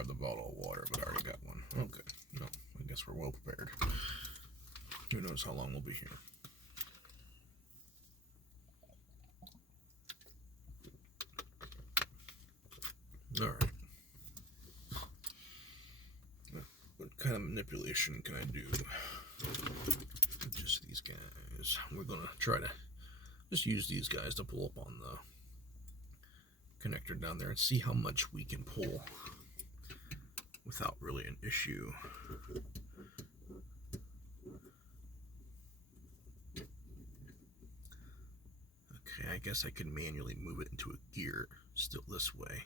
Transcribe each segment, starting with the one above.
grab the bottle of water, but I already got one. Okay, no, I guess we're well prepared. Who knows how long we'll be here. Alright. What kind of manipulation can I do with just these guys? We're going to try to just use these guys to pull up on the connector down there and see how much we can pull without really an issue. Okay, I guess I can manually move it into a gear still this way.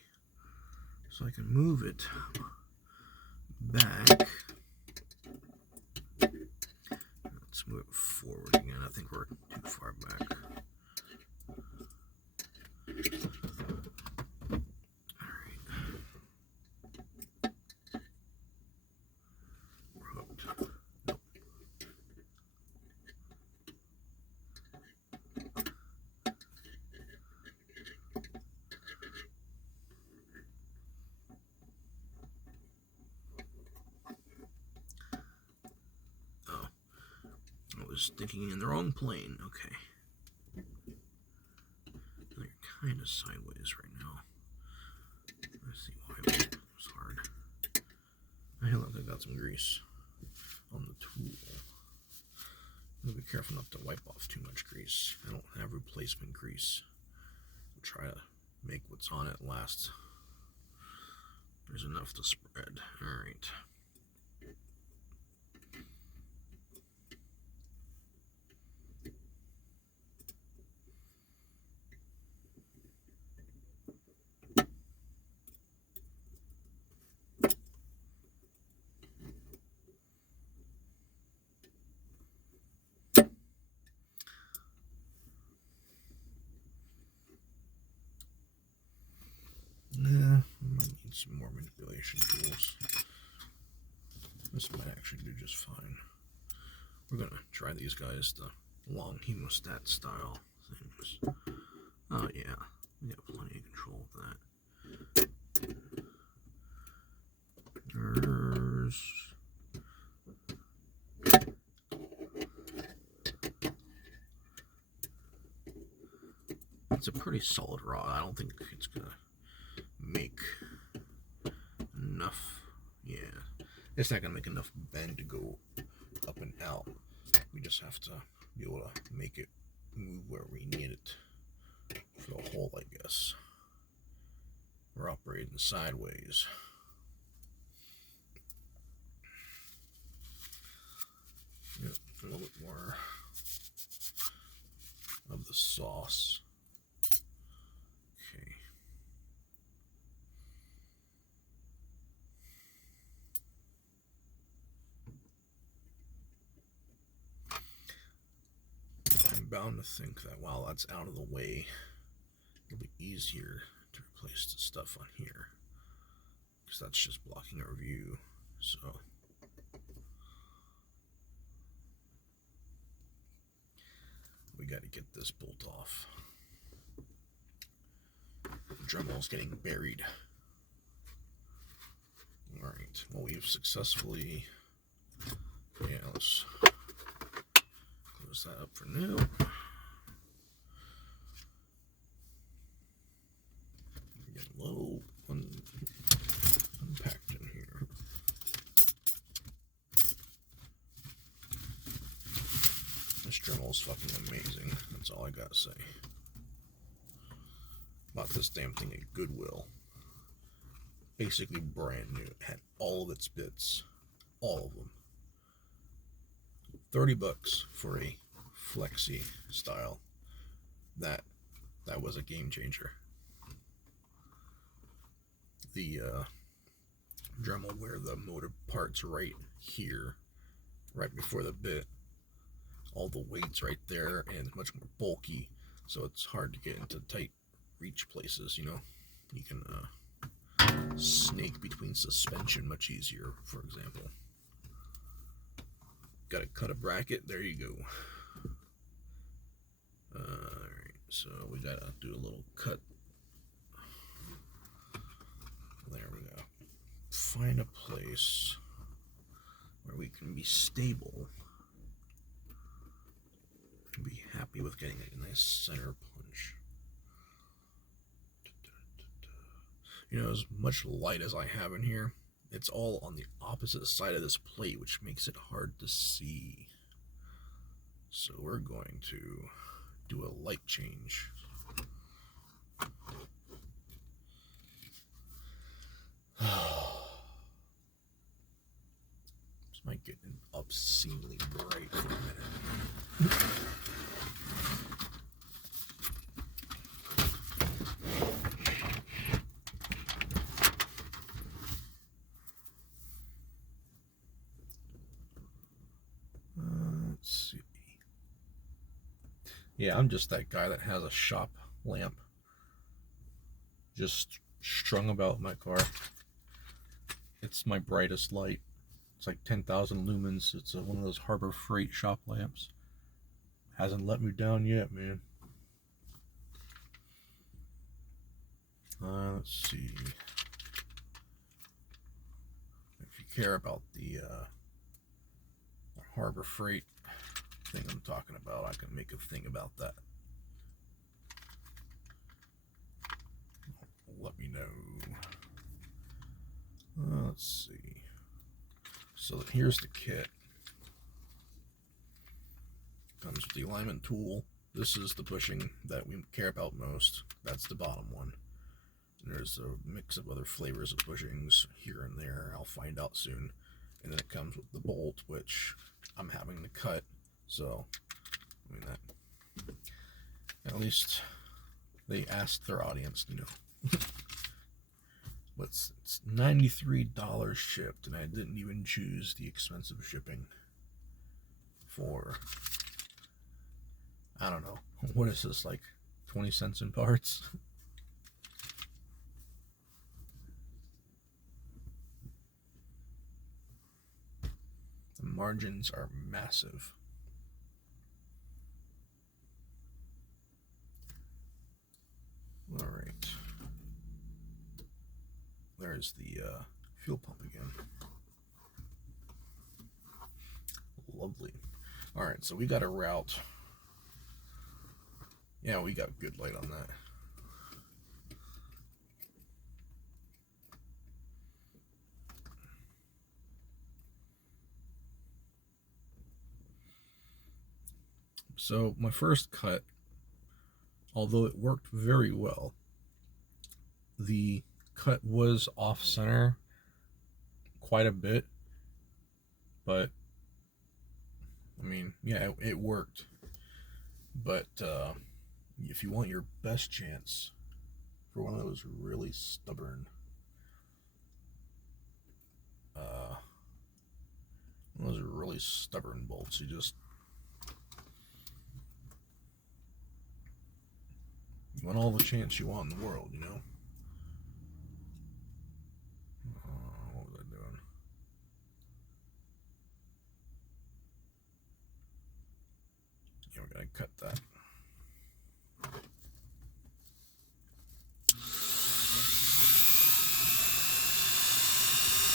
So I can move it back. Let's move it forward again. I think we're too far back. Alright. We're hooked. Nope. I was thinking in the wrong plane. Okay. You're kind of sideways right now. Let's see why it was hard. I feel like I got some grease on the tool. I'm gonna be careful not to wipe off too much grease. I don't have replacement grease. I'll try to make what's on it last. There's enough to spread. Alright. Nah, I might need some more manipulation tools. This might actually do just fine. We're gonna try these guys, the long hemostat style things. Oh yeah, we got plenty of control with that. There's... It's a pretty solid rod. I don't think it's gonna make enough. Yeah, it's not gonna make enough bend to go up and out. We just have to be able to make it move where we need it for the hole, I guess. We're operating sideways. Yep, a little bit more of the sauce. Okay. I'm bound to think that while that's out of the way, it'll be easier to replace the stuff on here, because that's just blocking our view. So we got to get this bolt off. The Dremel's getting buried. Alright, well, we've successfully... Yeah, let's close that up for now. We're getting low unpacked in here. This Dremel's fucking amazing. That's all I gotta say. Bought this damn thing at Goodwill. Basically brand new. It had all of its bits. All of them. $30 for a flexi style. That was a game changer. The Dremel where the motor part's right here, right before the bit. All the weight's right there, and it's much more bulky, so it's hard to get into tight reach places, you know. You can snake between suspension much easier, for example. Gotta cut a bracket, there you go. Alright, so we gotta do a little cut. There we go. find a place where we can be stable. Be happy with getting a nice center punch. You know, as much light as I have in here, it's all on the opposite side of this plate, which makes it hard to see. So we're going to do a light change. This might get obscenely bright for a minute. Let's see. Yeah, I'm just that guy that has a shop lamp just strung about my car. It's my brightest light. It's like 10,000 lumens. It's one of those Harbor Freight shop lamps. Hasn't let me down yet, man. Let's see. If you care about the Harbor Freight thing I'm talking about, I can make a thing about that. Let me know. Let's see. So here's the kit. Comes with the alignment tool. This is the bushing that we care about most. That's the bottom one. And there's a mix of other flavors of bushings here and there. I'll find out soon. And then it comes with the bolt, which I'm having to cut. So, I mean, that, at least they asked their audience, you know. But it's $93 shipped, and I didn't even choose the expensive shipping for, I don't know, what is this, like 20 cents in parts? The margins are massive. All right. There's the fuel pump again. Lovely. All right, so we got a route. Yeah, we got good light on that. So my first cut, although it worked very well, the cut was off center quite a bit, but I mean, yeah, it worked. But if you want your best chance for one of those really stubborn bolts, you want all the chance you want in the world, you know. What was I doing? Yeah, we're gonna cut that.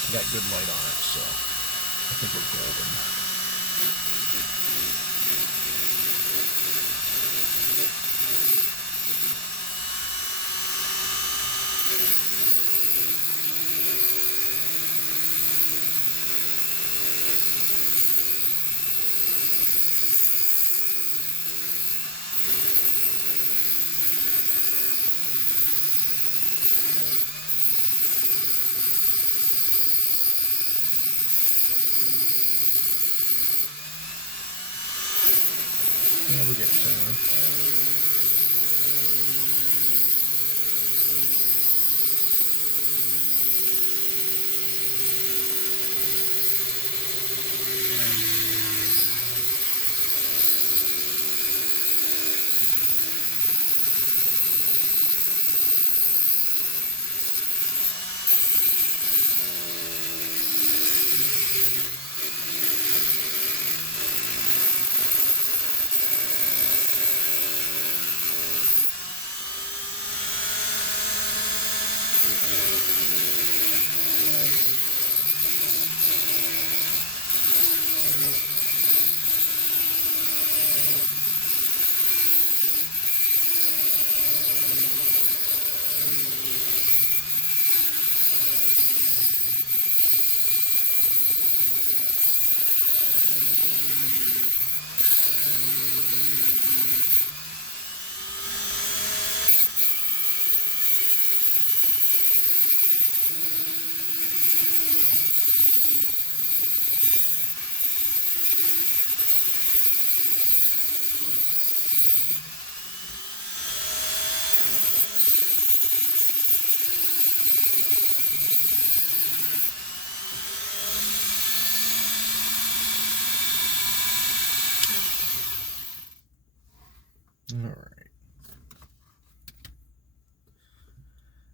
I got good light on it, so I think we're golden. Yeah, we're getting somewhere.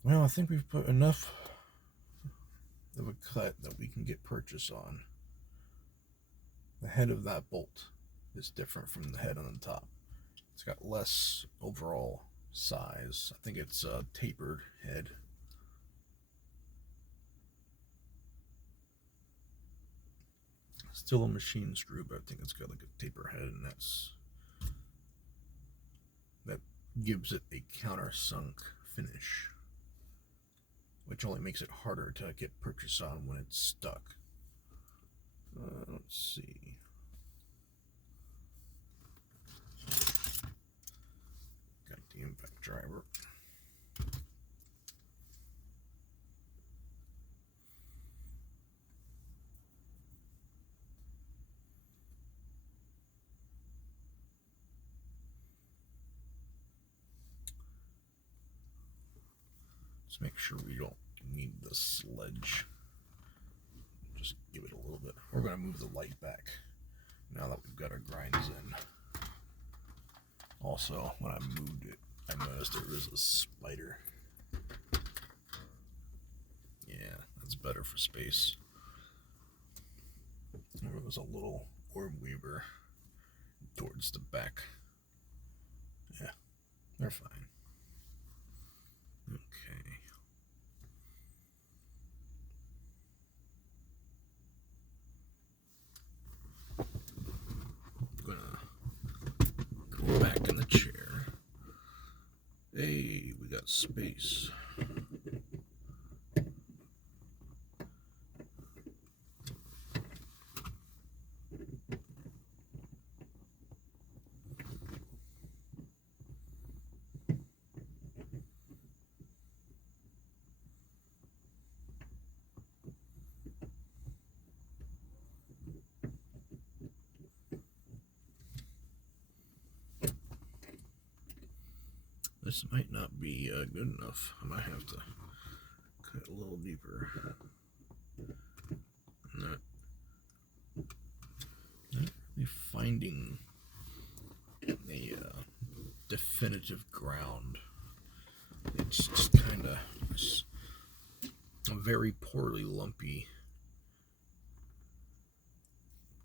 Well, I think we've put enough of a cut that we can get purchase on. The head of that bolt is different from the head on the top. It's got less overall size. I think it's a tapered head. Still a machine screw, but I think it's got like a taper head, and that gives it a countersunk finish, which only makes it harder to get purchase on when it's stuck. Let's see. Got the impact driver. Let's make sure we don't need the sledge. Just give it a little bit. We're going to move the light back now that we've got our grinds in. Also, when I moved it, I noticed there was a spider. Yeah, that's better for space. There was a little orb weaver towards the back. Yeah, they're fine. Okay. Go back in the chair. Hey, we got space. This might not be good enough. I might have to cut a little deeper. Not really finding a definitive ground. It's just kind of a very poorly lumpy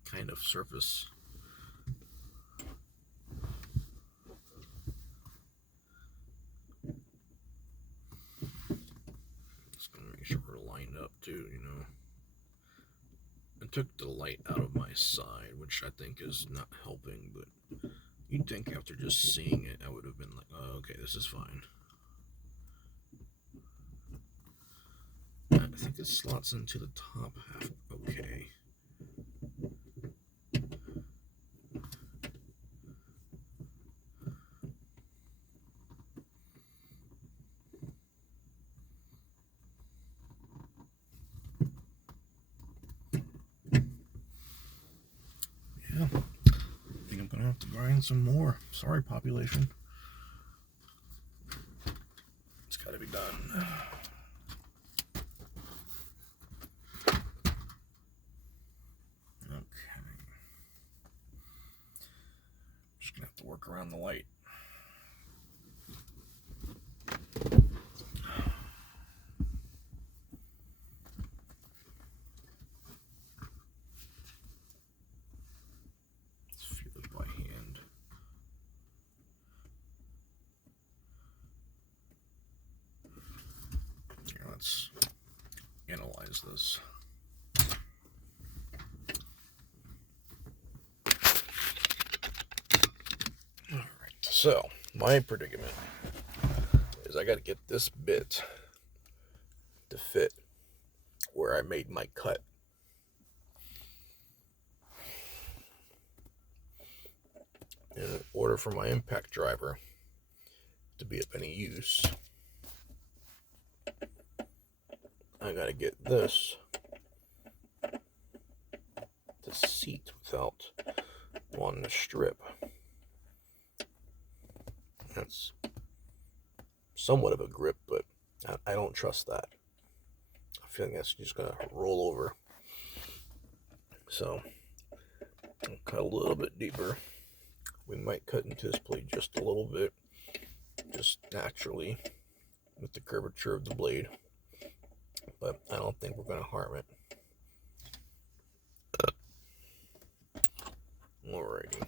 kind of surface. Make sure we're lined up too, you know. I took the light out of my side, which I think is not helping, but you'd think after just seeing it, I would have been like, oh, okay, this is fine. I think it slots into the top half okay. Yeah, I think I'm gonna have to grind some more. Sorry, population. It's gotta be done. Okay. Just gonna have to work around the light. Let's analyze this. Alright, so my predicament is I got to get this bit to fit where I made my cut. In order for my impact driver to be of any use, I gotta get this to seat without wanting to strip. That's somewhat of a grip, but I don't trust that. I feel like that's just gonna roll over. So I'll cut a little bit deeper. We might cut into this plate just a little bit, just naturally. with the curvature of the blade, but I don't think we're going to harm it. Alrighty.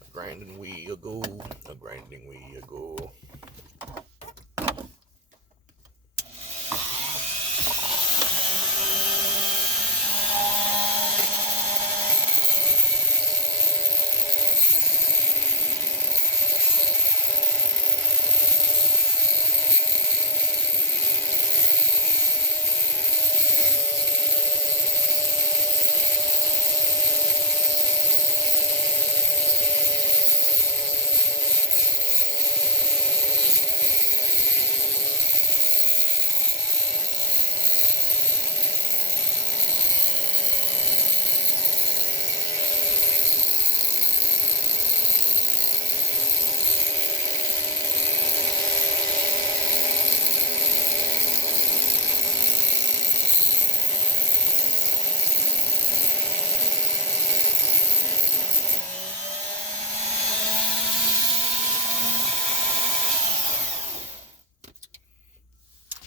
A grinding we go, a grinding we go.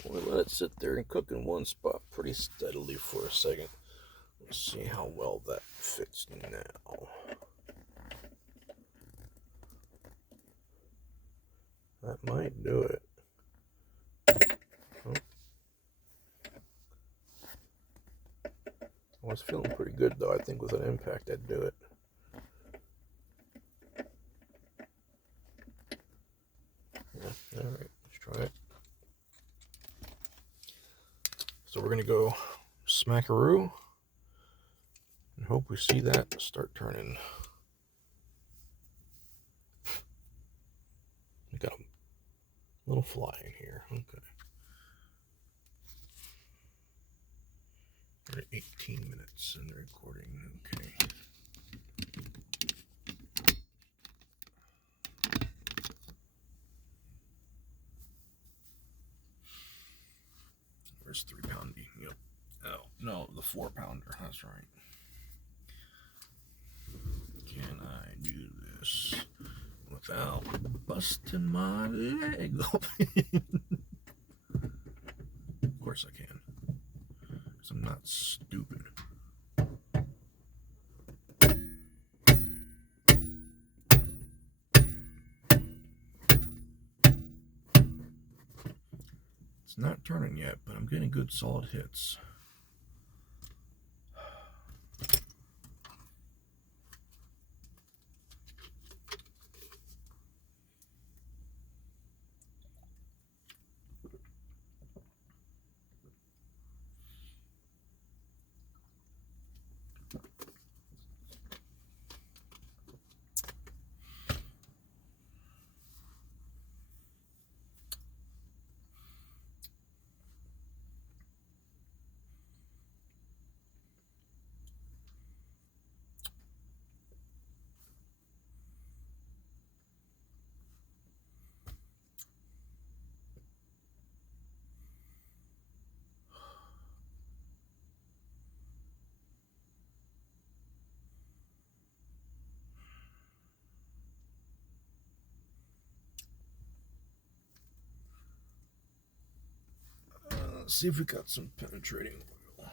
We'll let it sit there and cook in one spot pretty steadily for a second. Let's see how well that fits now. That might do it. Oh. I was feeling pretty good though. I think with an impact I'd do it. Yeah, alright, let's try it. So we're gonna go smackaroo and hope we see that start turning. We got a little fly in here. Okay. We're at 18 minutes in the recording. Okay. Where's 3-poundy? Yep. Oh, no, the 4-pounder. That's right. Can I do this without busting my leg open? Of course I can. Because I'm not stupid. It's not turning yet, but I'm getting good solid hits. Let's see if we got some penetrating oil.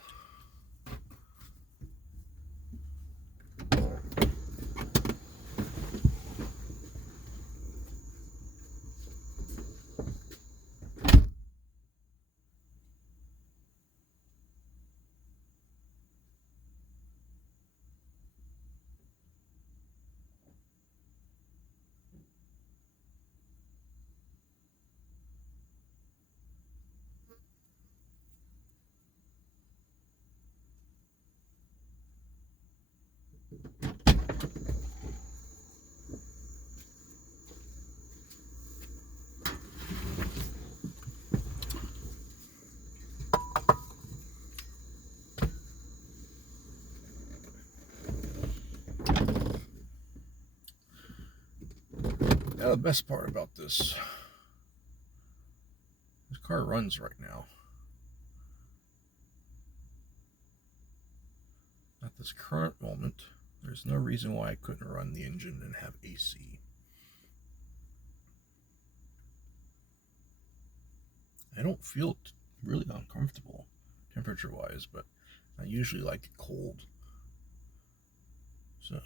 Now the best part about this car runs right now. At this current moment, there's no reason why I couldn't run the engine and have AC. I don't feel really uncomfortable temperature-wise, but I usually like it cold. So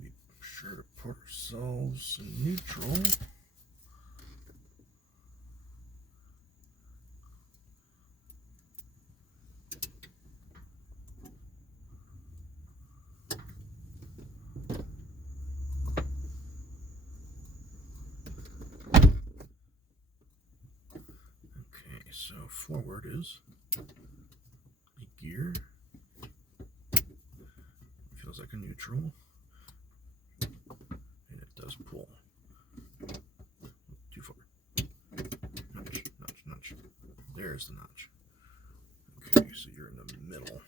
be sure to put ourselves in neutral. Okay, so forward is a gear. Feels like a neutral. And it does pull. Too far. Notch, notch, notch. There's the notch. Okay, so you're in the middle.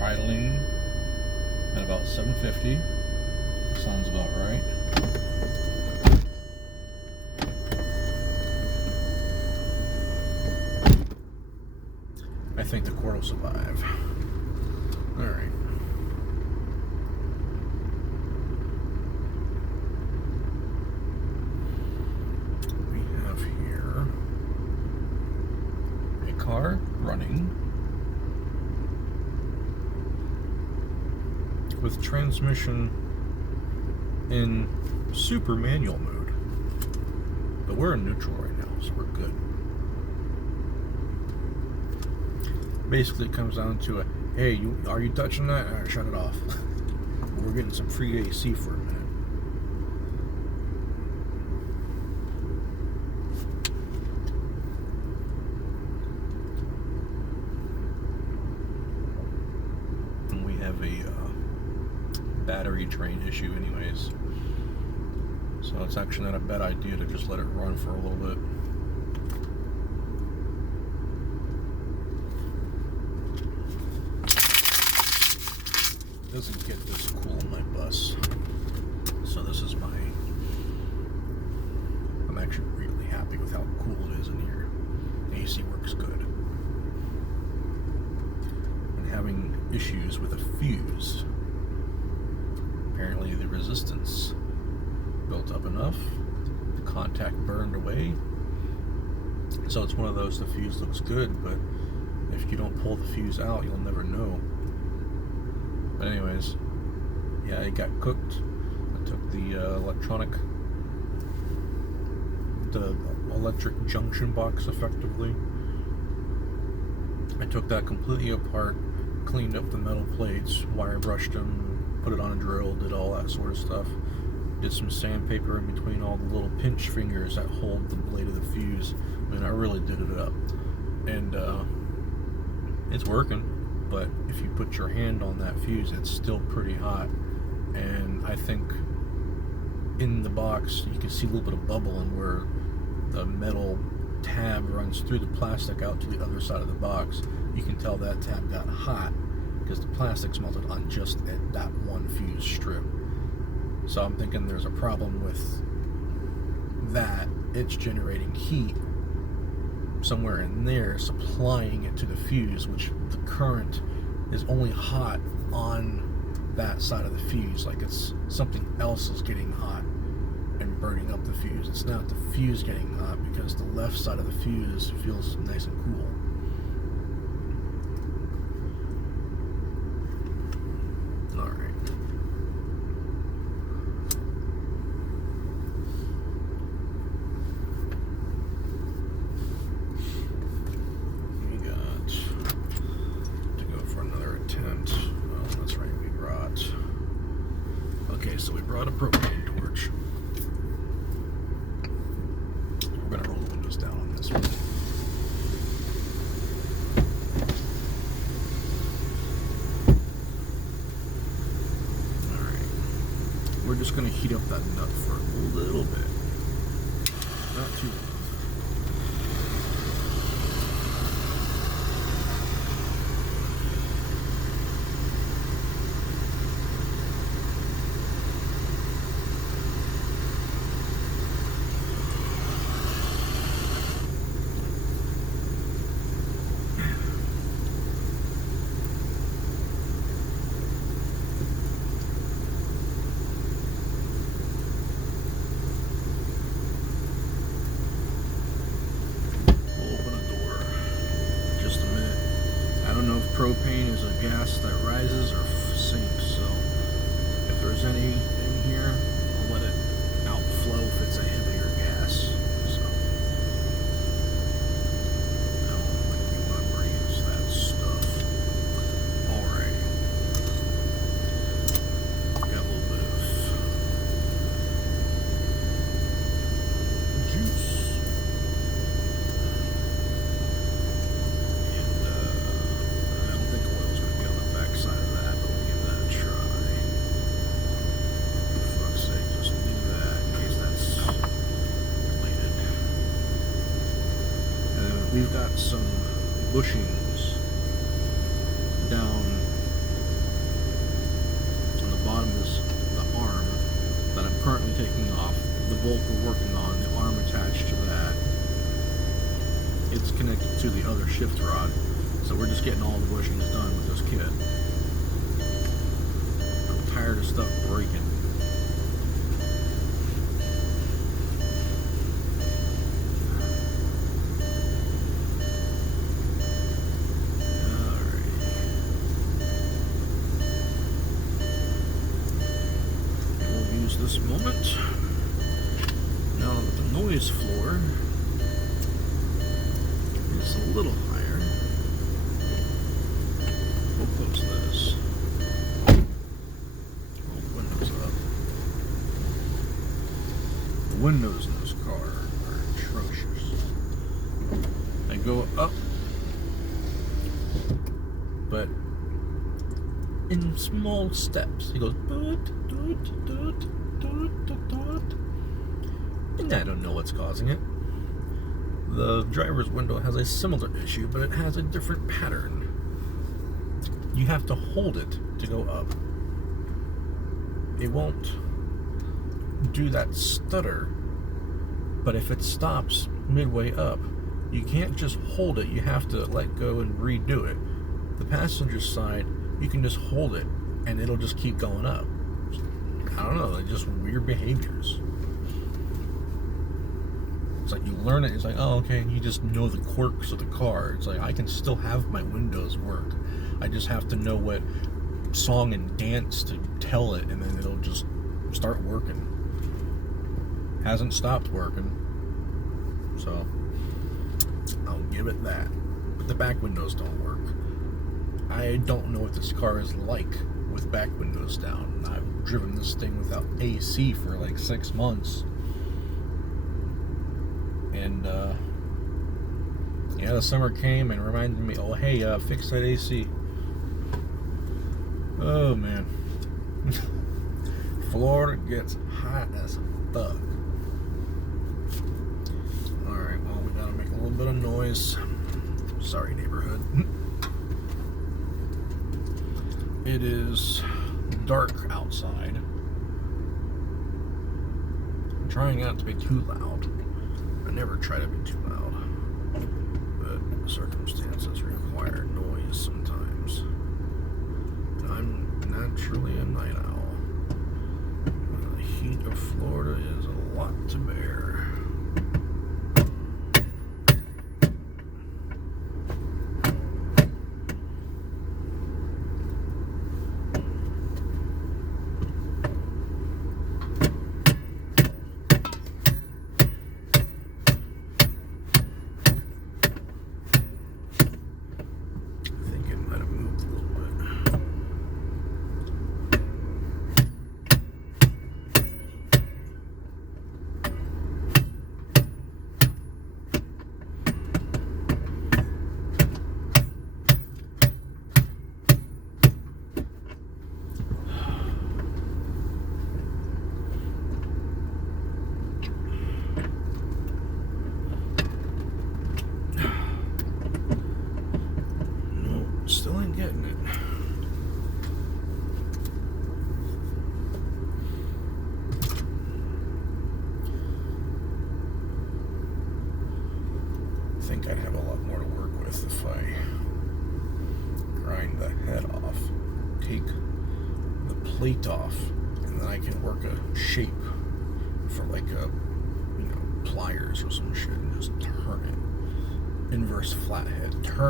Idling at about 750. Sounds about right. I think the cord will survive. Alright. We have here a car running with transmission in super manual mode, but we're in neutral right now, so we're good. Basically, it comes down to a, hey, are you touching that? All right, shut it off. We're getting some free AC for a minute. And we have a battery drain issue anyways, so it's actually not a bad idea to just let it run for a little bit. It doesn't get this cool on my bus, so this is I'm actually really happy with how cool it is in here. The AC works good. And having issues with a fuse. Apparently the resistance built up enough, the contact burned away, so it's one of those, the fuse looks good, but if you don't pull the fuse out, you'll never know. But anyways, yeah, it got cooked. I took the electric junction box effectively. I took that completely apart, cleaned up the metal plates, wire brushed them, put it on a drill, did all that sort of stuff. Did some sandpaper in between all the little pinch fingers that hold the blade of the fuse. I mean, I really did it up. And it's working. But if you put your hand on that fuse, it's still pretty hot. And I think in the box, you can see a little bit of bubble in where the metal tab runs through the plastic out to the other side of the box. You can tell that tab got hot because the plastic's melted on just at that one fuse strip. So I'm thinking there's a problem with that. It's generating heat somewhere in there, supplying it to the fuse, which the current is only hot on that side of the fuse, like it's something else is getting hot and burning up the fuse. It's not the fuse getting hot because the left side of the fuse feels nice and cool. Alright. We got to go for another attempt. Oh, that's right, we brought... Okay, so we brought a propane torch. We're going to roll the windows down on this one. Alright. We're just going to heat up that nut for a little bit. Not too long. Propane is a gas that rises or sinks, so if there's any in here, I'll let it outflow if it's a heavier gas. So I don't think we want to breathe that stuff. Alrighty. Got a little bit of juice. We've got some bushings down on the bottom of the arm that I'm currently taking off. The bolt we're working on, the arm attached to that, it's connected to the other shift rod. So we're just getting all the bushings done with this kit. I'm tired of stuff breaking. This moment, now that the noise floor is a little higher, we'll close this. Roll the windows up. The windows in this car are atrocious. They go up, but in small steps. He goes doot, doot, doot, doot, doot, doot. And I don't know what's causing it. The driver's window has a similar issue, but it has a different pattern. You have to hold it to go up. It won't do that stutter, but if it stops midway up, you can't just hold it, you have to let go and redo it. The passenger side, you can just hold it and it'll just keep going up. I don't know, they're just weird behaviors. It's like you learn it, it's like, oh, okay, you just know the quirks of the car. It's like, I can still have my windows work. I just have to know what song and dance to tell it, and then it'll just start working. Hasn't stopped working, so I'll give it that. But the back windows don't work. I don't know what this car is like with back windows down. I've driven this thing without AC for like 6 months. And, yeah, the summer came and reminded me, oh, hey, fix that AC. Oh, man. Florida gets hot as fuck. Alright, well, we gotta make a little bit of noise. Sorry, neighborhood. It is dark outside. I'm trying not to be too loud. I never try to be too loud, but circumstances require noise sometimes. And I'm naturally a night owl. The heat of Florida is a lot to bear. I think it might have moved a little bit. Still ain't getting it. I think I'd have a lot more to work with if I grind the head off, take the plate off, and then I can work a shape for like a, pliers or some shit and just turn it. Inverse flathead. Turn